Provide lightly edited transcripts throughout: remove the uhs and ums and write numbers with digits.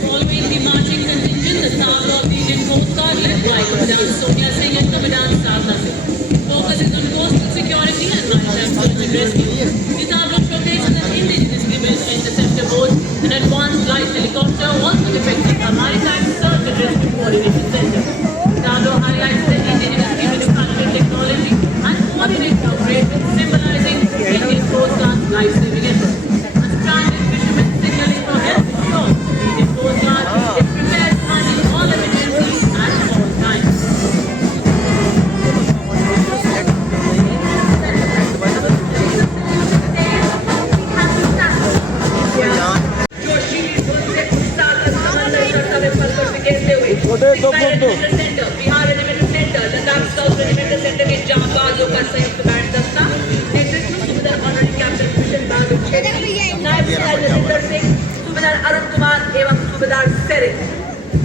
Following the marching contingent, the Saga of the Indian Coast Guard led by Commandant Sonia Singh and Commandant Sadhana Singh focuses on coastal security and maritime search and rescue. The Saga showcases an indigenously built interceptor boat, an advanced light helicopter, also depicting a maritime search and rescue coordination center. Saga highlights the indigenously manufactured technology and coordinates operations, symbolizing Indian Coast Guard's life-saving efforts. A stranded fisherman signaling for help is shown. Indian Coast Guard is prepared to handle all emergencies at all times. Bihar regimental centre, Ladakh scout regimental centre के जांबाजों का संयुक्त band दस्ता, नेतृत्व सूबेदार honorary captain Bhushan बागु छेत्री, नायब सूबेदार नरेंद्र सिंह, सूबेदार अरुण कुमार एवं सूबेदार ceric.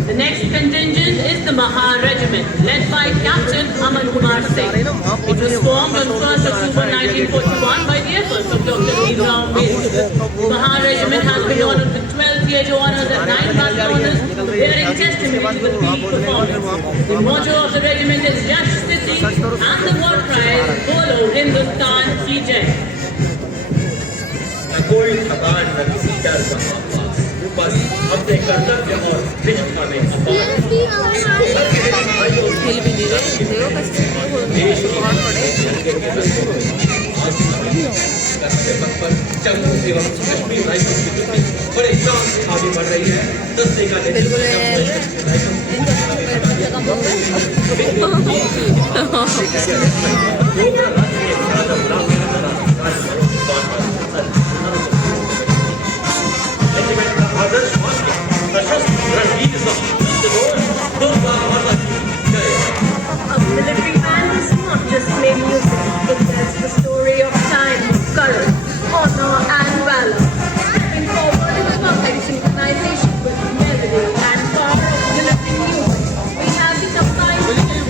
The next contingent is the Mahar Regiment, led by Captain Aman Kumar Singh. It was formed on 1st October 1941 by the efforts of Dr. Bhimrao Ambedkar. The Mahar Regiment has been honored with 12 Gage honors and 9 battle honors, bearing testimony to the peak performance. The motto of the regiment is Yash Siddhi and the war cry is Bolo Hindustan Ki Jai. कोई थकान न किसी डर का आभास, बस अपने कर्तव्य और निष्ठा में अपार। देश कर्तव्य पथ पर जम्मू एवं कश्मीर राइफल्स की ड्यूटी बड़े शान से आगे बढ़ रही है। दस्ते का नेतृत्व A military band is not just plain music, it tells the story of time, courage, honor and valor. Stepping forward in the public synchronization with melody and power of military music, we have the combined center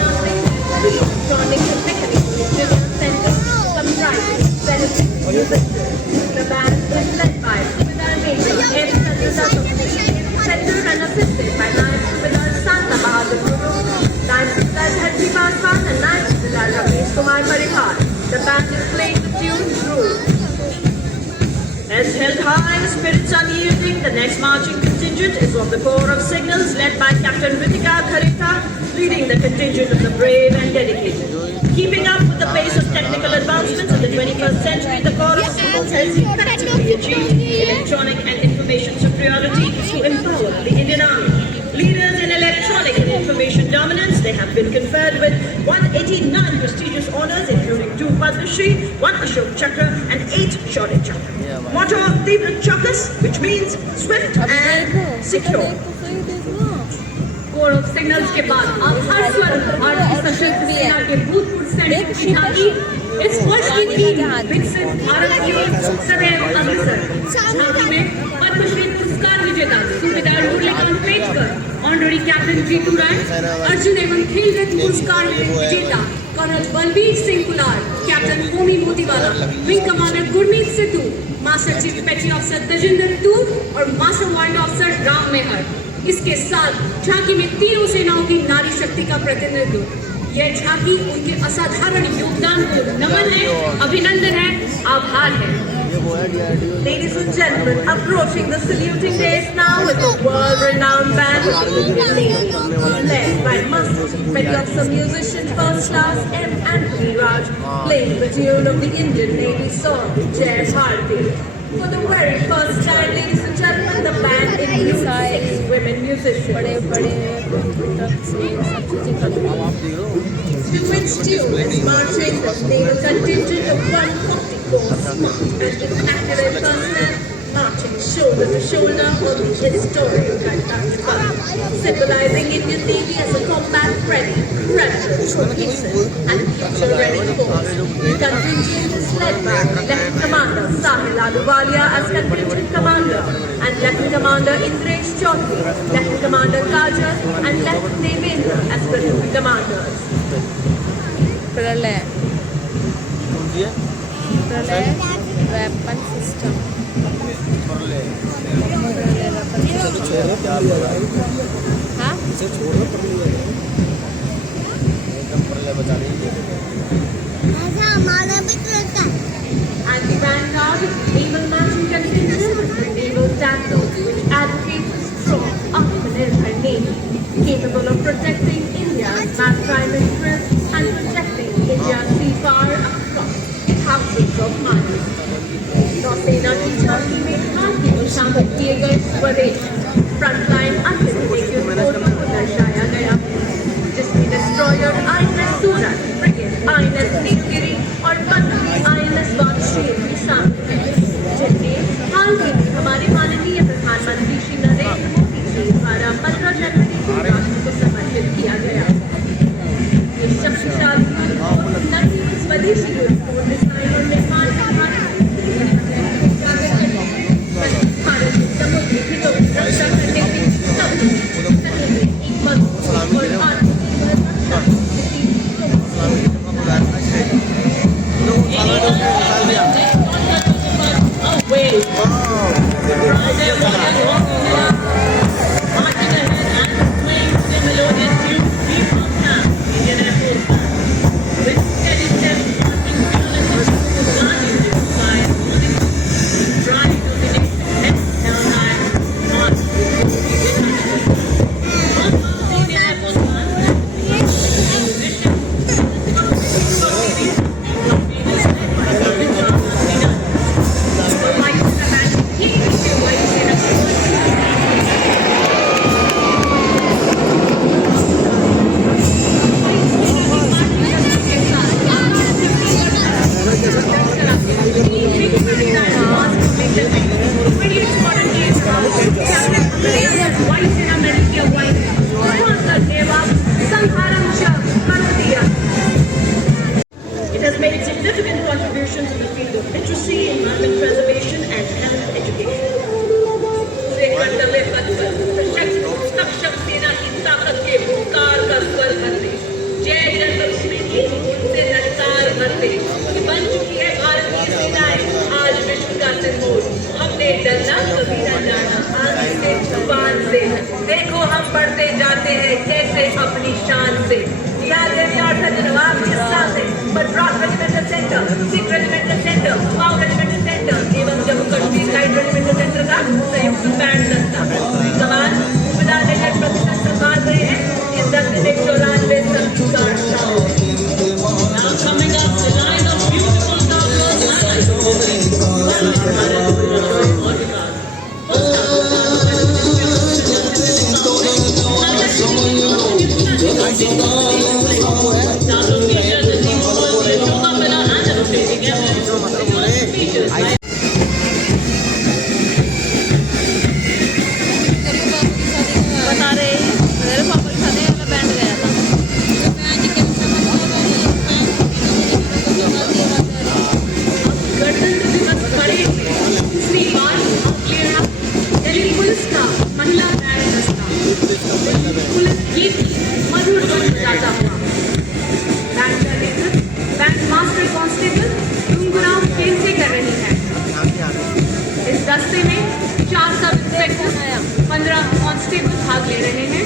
dancing, electronic technique, children center, comprising benefit music. The band is led by Subedar Major, Air Center and assisted by Naib Subedar Santa Bahadur Guru, Naib Subedar Hadji Paswan and Naib Subedar Ramesh Kumar Parikar. The band is playing the tune Groove. As held high, spirits unyielding, the next marching contingent is of the Corps of Signals led by Captain Ritika Dharita, leading the contingent of the brave and dedicated. Keeping up with the pace of technical advancements in the 21st century, the Corps of Signals has effectively achieved electronic and information superiority to empower the Indian Army. Leaders in electronic and information dominance, they have been conferred with 189 prestigious honors, including 2 Padma Shri, 1 Ashok Chakra, and 8 Shaurya Chakra. Motto of Tivra Chakas, which means swift and secure. Corps of Signals के बाद अब हर स्वर भारतीय सशस्त्र सेना के भूतपूर्व सैनिकों की झांकी इस वर्ष की थीम विकसित भारत की ओर सदैव अग्रसर। झांकी में पद्मश्री पुरस्कार विजेता सूबेदार मुरलीकांत पेटकर, ऑनरेरी कैप्टन जीतू राय, अर्जुन एवं खेल रत्न पुरस्कार विजेता colonel Balbir Singh Kular, captain Homi Motiwala, wing commander Gurmeet Sidhu, master chief petty officer Tajinder Toor और master wild officer Ram Mehar. इसके साथ झांकी में तीनों सेनाओं की नारी शक्ति का प्रतिनिधित्व। यह झांकी उनके असाधारण योगदान को नमन है, अभिनंदन है, आभार है। Ladies and gentlemen, approaching the saluting days now with the world-renowned band of the Indian Navy, led by Master Chief Petty Officer Musician First Class M. Anthony Raj, playing the tune of the Indian Navy song Jai Bharati. For the very first time, ladies and gentlemen, the band includes 6 women musicians. To which tune is marching the naval contingent of 144 and its accurate personnel marching shoulder to shoulder on the historic Karnataka front, symbolizing Indian Navy as a combat-ready, prepared, cohesive and future-ready force. The contingent is led by Lieutenant Commander Sahil Ahluwalia as contingent commander and Lieutenant Commander Indresh Chaudhary, Lieutenant Commander Kajal and Lieutenant Devendra as platoon commanders. प्रलय प्रलय weapon system हाँ And the vanguard is the naval marching contingent, the naval tango, which advocates a strong, Atmanirbhar navy, capable of protecting India's maritime interests and protecting India's seafarer across thousands of miles. नौसेना की झांकी में भारतीय को शामिल किए गए स्वदेश फ्रंटलाइन अनलिमिटेड युद्धपोतों को दर्शाया गया, जिसमें डिस्ट्रॉयर INS सूरत, फ्रिगेट INS नीलगिरी और पनडुब्बी INS वात्स्येन भी शामिल हैं, जिन्हें हाल ही में हमारे माननीय प्रधानमंत्री श्री नरेंद्र मोदी जी द्वारा 15 जनवरी को राष्ट्र को समर्पित किया गया। ये शक्तिशाली न केवल स्वदेशी युद्धपोत डिजाइन और निर्माण का भारत के समुद्री हितों की रक्षा करने की एक मजबूत और आत्मनिर्भर It has made significant contributions in the field of literacy, environment preservation, and health education. पूरे कर्तव्य पथ पर सशक्त सक्षम सेना की ताकत के हुंकार का स्वर भरते, जय जन्मभूमि की धूल से ललकार भरते, कि बन चुकी है भारतीय सेनाएं आज विश्व का सिंदूर। हमने डरना कभी न जाना आगे से जुबान से, देखो हम बढ़ते जाते हैं कैसे अपनी शान से। Madras regimental centre, Sikh regimental centre, पाव रेजिमेंटल सेंटर एवं Jammu Kashmir light regimental centre का संयुक्त बैंड दस्ता जवान सूबेदार लेफ्टिनेंट प्रतिशत संभाल रहे हैं। इस दस्ते ने 94 संगीतकार शामिल हैं। Now coming up the line of beautiful daughters, दस्ते में 4 सब इंस्पेक्टर 15 कांस्टेबल भाग ले रहे हैं।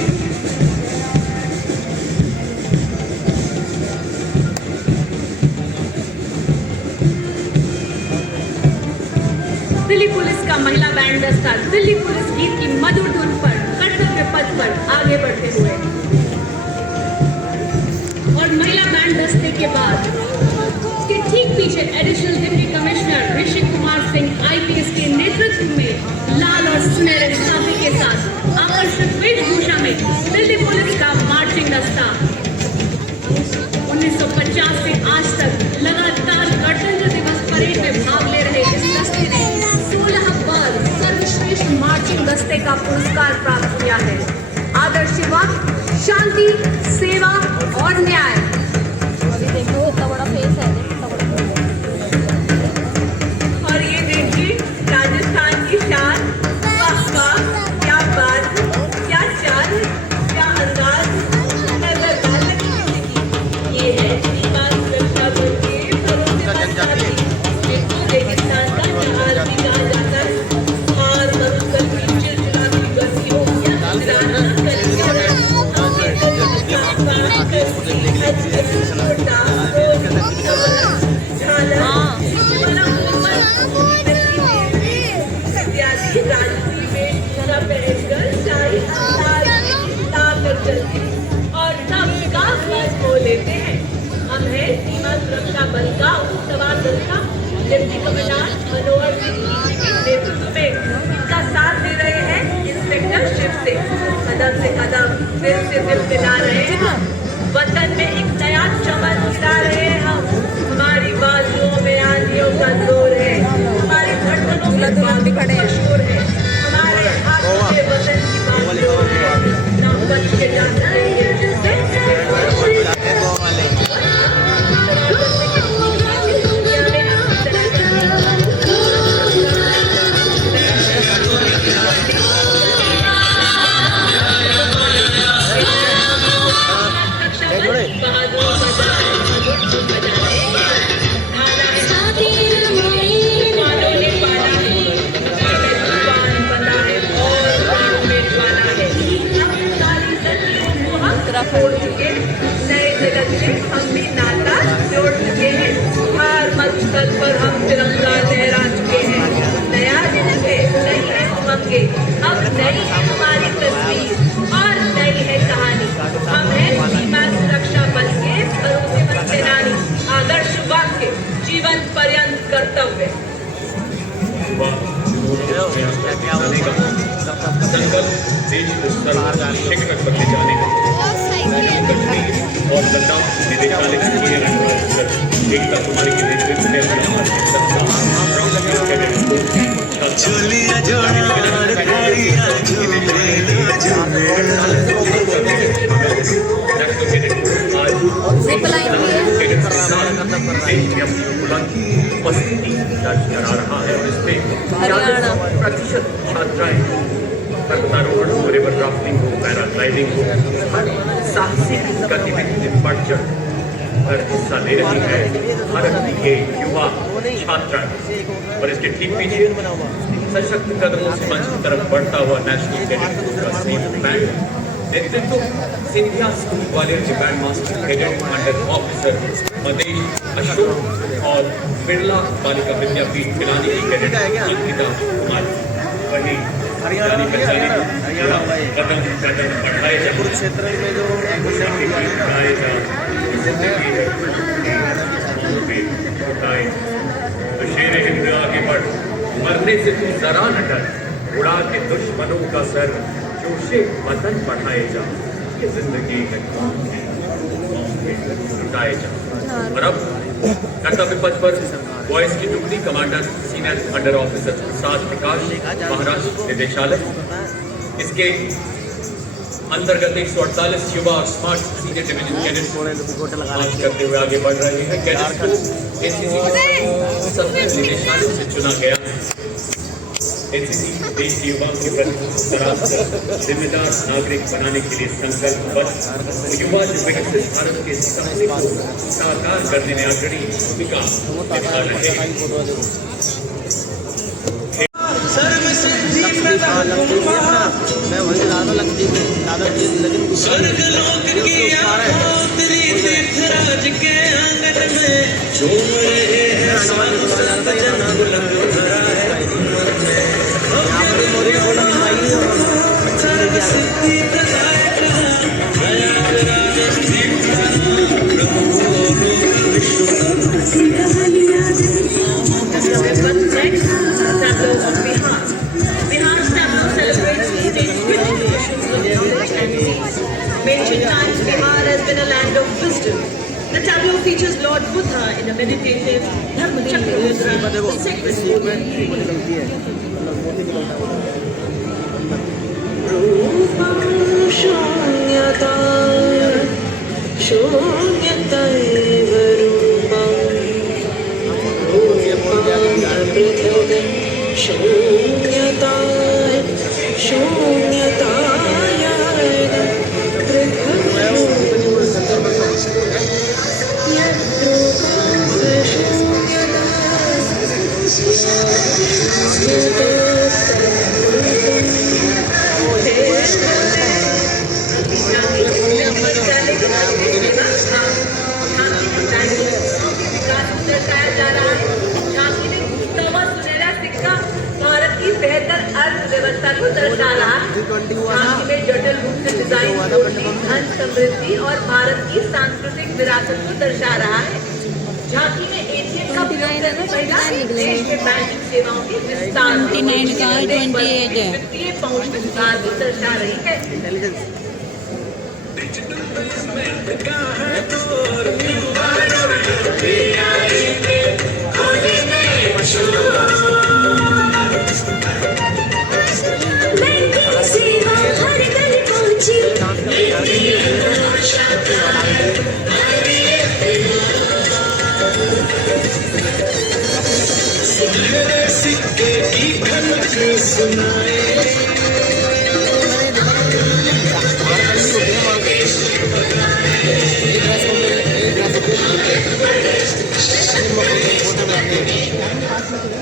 दिल्ली पुलिस का महिला बैंड दस्ता दिल्ली पुलिस गीत की मधुर धुन पर कर्तव्य पथ पर आगे बढ़ते हुए, और महिला बैंड दस्ते के बाद के ठीक पीछे additional deputy commissioner Rishi Kumar Singh IPS के नेतृत्व में लाल और सुनहरे साफे के साथ आकर्षक वेशभूषा में दिल्ली पुलिस का मार्चिंग दस्ता 1950 से आज तक लगातार गणतंत्र दिवस परेड में भाग ले रहे इस दस्ते ने 16 बार सर्वश्रेष्ठ मार्चिंग दस्ते का पुरस्कार प्राप्त किया है। आदर्श सेवा, शांति, सेवा और न्याय। देखो इतना बड़ा फेस है, इतना बड़ा face है। और ये देखिए राजस्थान की शान, वाह वाह, क्या बात, क्या चाल, क्या अंदाज, ये है सीमा सुरक्षा बल के रेगिस्तान का जहाज भी कहा जाता है। और मरुस्थल की चिलचिलाती गर्मियों या निराना और सब काम हो लेते हैं। हम हैं सीमा सुरक्षा बल का सवार दल का डिप्टी कमांडेंट मनोहर सिंह के नेतृत्व में इनका साथ दे रहे हैं इंस्पेक्टर शिव से कदम से कदम दिल से दिल मिला रहे हैं। वतन में एक नया चमन गिरा रहे हैं हम। हमारी बाजुओं में आंधियों का जोर है, हमारी धड़कनों में बातों का शोर है, हमारे हाथों में वतन की बाजुओं है। ना बच के जा सकेंगे जिससे छोड़ चुके नए जगत से हम भी नाता जोड़ चुके हैं। हर मंचल पर हम तिरंगा लहरा चुके हैं। नया दिन है, नई है उमंगे, अब नई है हमारी तस्वीर और नई है कहानी। हम हैं सीमा सुरक्षा बल के भरोसेमंद सेनानी। आदर्श वाक्य जीवन पर्यंत कर्तव्य। संकल्प देश को सर्वोच्च शिखर पर ले जाने का कश्मीर और लद्दाख निदेशालय के एकता कुमारी के नेतृत्व में उपस्थिति दर्ज करा रहा है और इसमें 40% छात्राएं पर्वतारोहण हो, रिवर राफ्टिंग हो, पैराग्लाइडिंग हो, हर साहसिक गतिविधि में बढ़ चढ़ कर हिस्सा ले रही है भारत के युवा छात्र। और इसके ठीक पीछे सशक्त कदमों से मंच की तरफ बढ़ता हुआ नेशनल कैडेट का स्नेह बैंड नेतृत्व सिंधिया स्कूल ग्वालियर के band master cadet commander officer Madesh Ashok और बिरला बालिका विद्यापीठ पिलानी की कैडेट अंकिता कुमारी। वही जानी पहचानी कदम कदम बढ़ाए जा क्षेत्र में जो बढ़ाए जा जिंदगी है उठाए तो शेर हिंद आगे बढ़, मरने से तू जरा न डर, उड़ा के दुश्मनों का सर, जोशे वतन बढ़ाए जा, ये जिंदगी है उठाए जा। और अब कर्तव्य पथ पर बॉयज की टुकड़ी कमांडर सीनियर अंडर ऑफिसर प्रसाद विकास महाराष्ट्र निदेशालय, इसके अंतर्गत 148 युवा और स्मार्ट सीनियर डिवीजन कैडेट मार्च करते हुए आगे बढ़ रहे हैं। कैडेट्स को एनसीसी सत्र निदेशालय से चुना गया। एनसीसी देश के युवाओं के प्रति सरासर जिम्मेदार नागरिक बनाने के लिए संकल्पबद्ध युवा जो विकसित भारत के सपने को साकार करने में अग्रणी भूमिका निभा रहे हैं। हाँ लक्षद्वीप में ना, मैं वहीं से रहा था लक्षद्वीप में दादा जी, लेकिन गुस्सा नहीं है। ये उसको उठा रहे हैं। यहाँ पर भी मोदी ने बोला कि भाई Next, tableau of Bihar. Bihar's tableau celebrates state's rich traditions of knowledge and peace. In ancient times, Bihar has been a land of wisdom. The tableau features Lord Buddha in a meditative Dharmachakra Mudra, the sacred movement. निकलती है, मतलब मोदी निकलता है। Rupam shunyata, shunyataiva rupam. अर्थव्यवस्था को दर्शा रहा है। झांकी में जटिल रूप से डिजाइन धन समृद्धि और भारत की सांस्कृतिक विरासत को दर्शा रहा है। झांकी में एटीएम का देश में बैंकिंग सेवाओं के विस्तार वित्तीय पहुंच विस्तार को दर्शा रही है।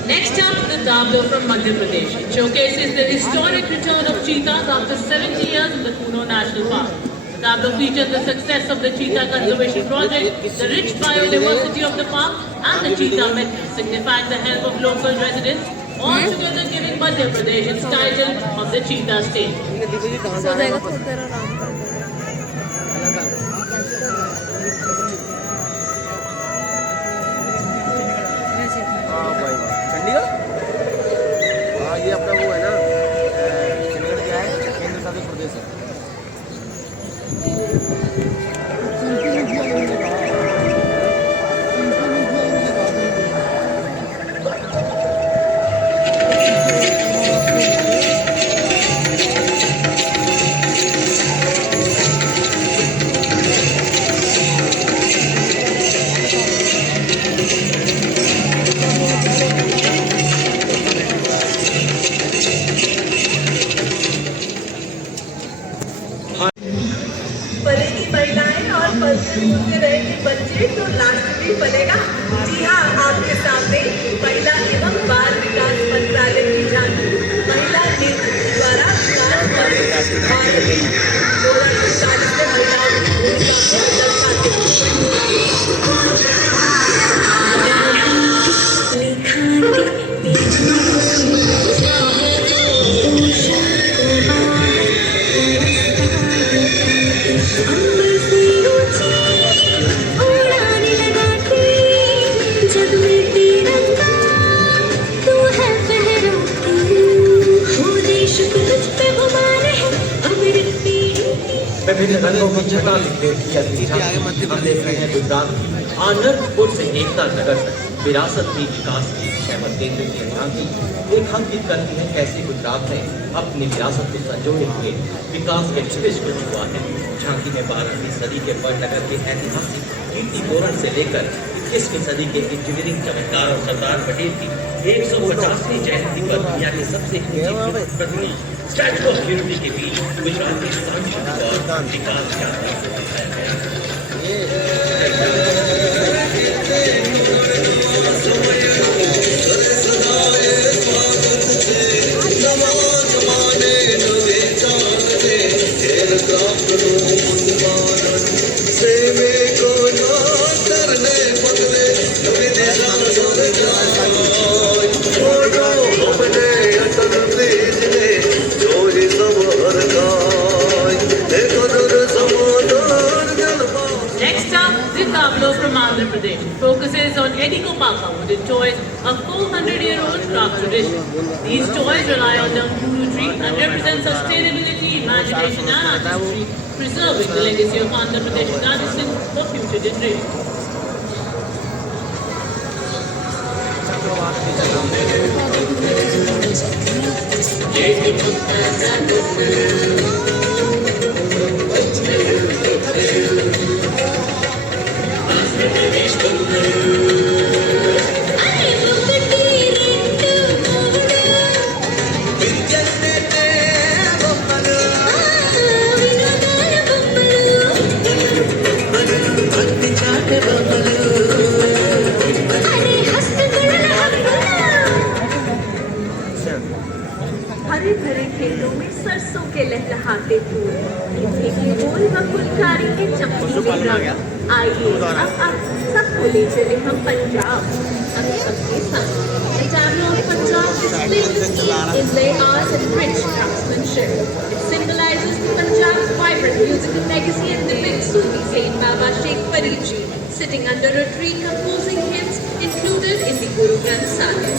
Next up, the tableau from Madhya Pradesh. It showcases the historic return of cheetahs after 70 years in the Kuno National Park. The tableau features the success of the cheetah conservation project, the rich biodiversity of the park, and the cheetah method, signifying the help of local residents, all together giving Madhya Pradesh its title of the cheetah state. हो जाएगा थोड़ी देर आराम कर। चंडीगढ़, हाँ ये अपना वो है ना, चंडीगढ़ क्या है, केंद्र शासित प्रदेश है। पलेगी महिलाएं और पलते झूलते रहेंगे बच्चे तो राष्ट्र भी बनेगा। जी हाँ, आपके सामने महिला एवं बाल विकास मंत्रालय की झांकी महिला नेतृत्व द्वारा विकास और 2047 में महिलाओं की भूमिका को दर्शाते विभिन्न रंगों की छटा गुजरात आनंदपुर से एकता नगर तक विरासत की विकास की शहमत केंद्र की झांकी रेखांकित करती है कैसे गुजरात ने अपनी विरासत को संजोए हुए विकास के छिपिश को छुआ है। झांकी में 12वीं सदी के बड़नगर के ऐतिहासिक कीर्ति तोरण से लेकर 21वीं सदी के इंजीनियरिंग चमत्कार और सरदार पटेल की 150वीं जयंती पर दुनिया के सबसे ऊंची स्टैच्यू ऑफ यूनिटी के बीच गुजरात की सांस्कृतिक और विकास यात्रा को दिखाया गया है। tradition. These toys rely on the tree and represent sustainability, imagination and artistry, preserving the legacy of Andhra Pradesh artisans for future generations. हरे भरे खेतों में सरसों के लहलहाते फूल, इनके बोल व फुलकारी के चमकीले रंग। आइए अब सबको ले चले हम पंजाब, हम सबके संग। The tableau of Punjab is famous in their art and rich craftsmanship. It symbolizes Punjab's vibrant musical legacy and depicts Sufi Saint Baba Sheikh Farid Ji sitting under a tree composing hymns included in the Guru Granth Sahib.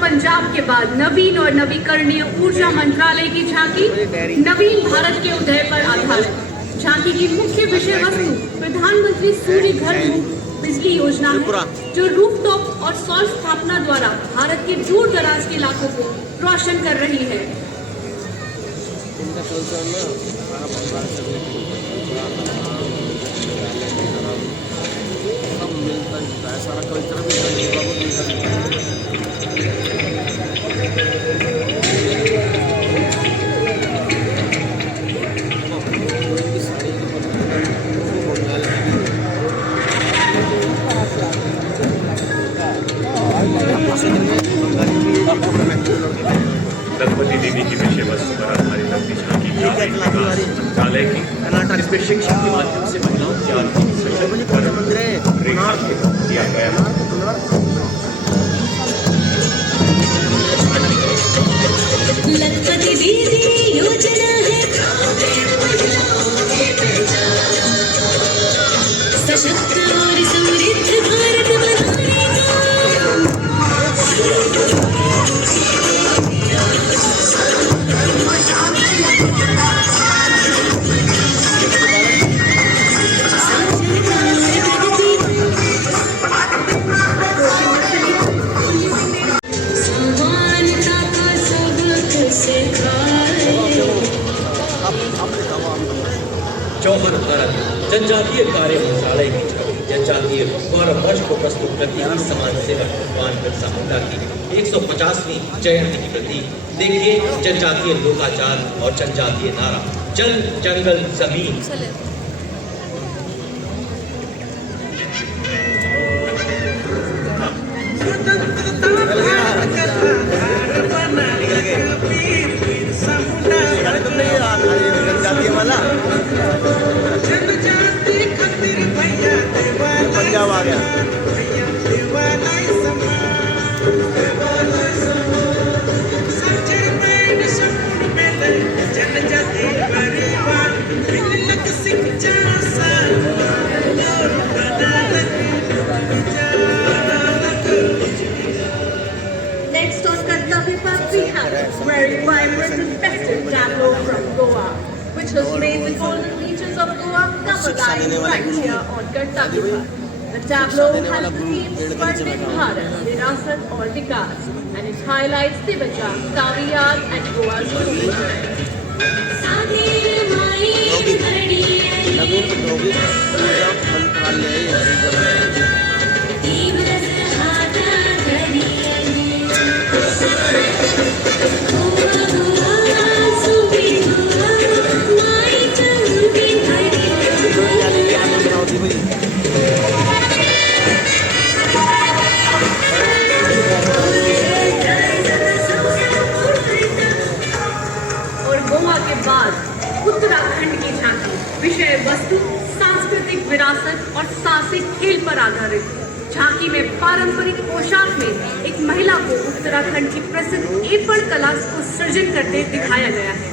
Punjab के बाद नवीन और नवीकरणीय ऊर्जा मंत्रालय की झांकी नवीन भारत के उदय पर आधारित। झांकी की मुख्य विषय वस्तु प्रधानमंत्री सूर्य घर बिजली योजना है, जो रूफटॉप और सौर स्थापना द्वारा भारत के दूर दराज के इलाकों को रोशन कर रही है। लखपति देवी की विषय वस्तु पर आधारित अपनी झांकी संग्रहालय की इसमें शिक्षा के माध्यम से महिलाओं के आर्थिक सशक्तिकरण रेखांकित किया गया है। लखपति दीदी योजना है सशक्त और समृद्ध भारत बनाने चौहान भारत जनजातीय कार्य मंत्रालय की छवि जनजातीय गौरव वर्ष को प्रस्तुत करती हुई समाज सेवक भगवान बिरसा मुंडा की 150वीं जयंती की प्रतीक देखिए जनजातीय लोकाचार और जनजातीय नारा जल जंगल जमीन। पंजाब आ गया। Next on Kartavya Path we have very vibrant and festive tableau from Goa, which was made with all the features of Goa covered right here on Kartavya Path. The tableau has the theme Swarnim Bharat, Virasat or Vikas, and it highlights Divaja, Kaviyar and Goa's culture. Goa के बाद उत्तराखंड की झांकी विषय वस्तु सांस्कृतिक विरासत और साहसिक खेल पर आधारित। झांकी में पारंपरिक पोशाक में एक महिला को उत्तराखंड की प्रसिद्ध एपण कला को सृजन करते दिखाया गया है।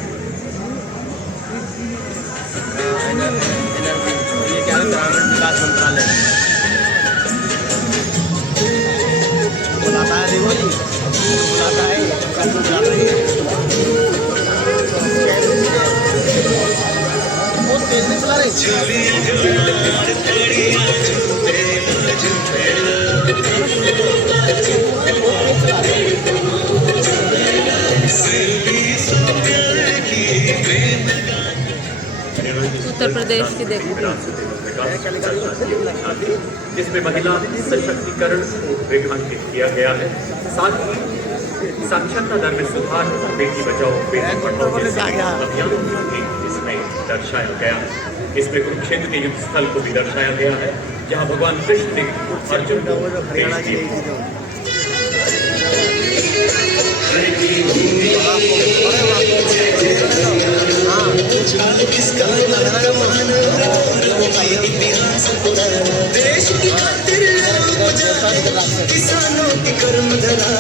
ये क्या है, ग्रामीण विकास मंत्रालय बुलाता है, देखो जी बुलाता है, सबको बुलाता है। वो तेज नहीं चला रही। उत्तर प्रदेश की देखो जिसमें महिला सशक्तिकरण को रेखांकित किया गया है। साथ ही साक्षरता दर में सुधार, बेटी बचाओ बेटी पढ़ाओ जैसे अभियानों को भी इसमें दर्शाया गया है। इसमें कुरुक्षेत्र के युद्ध स्थल को भी दर्शाया गया है, जहाँ भगवान कृष्ण ने अर्जुन को भेज दिया। देश की खातिर किसानों की कर्म धरा,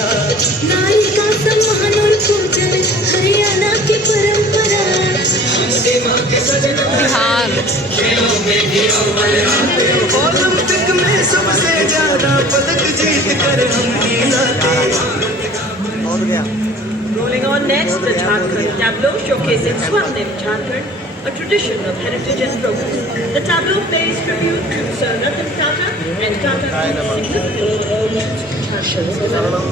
नारी का सम्मान और पूजन हरियाणा की परंपरा। बिहार ओलंपिक में सबसे ज्यादा पदक जीत कर हम और क्या Rolling on next, the Jharkhand tableau showcasing Swarnim Jharkhand, a tradition of heritage and progress. The tableau pays tribute to Sir Ratan Tata and Tata significant contributions to Jharkhand,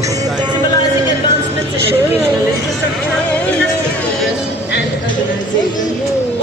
symbolizing advancements in educational infrastructure, industrial progress, and urbanization.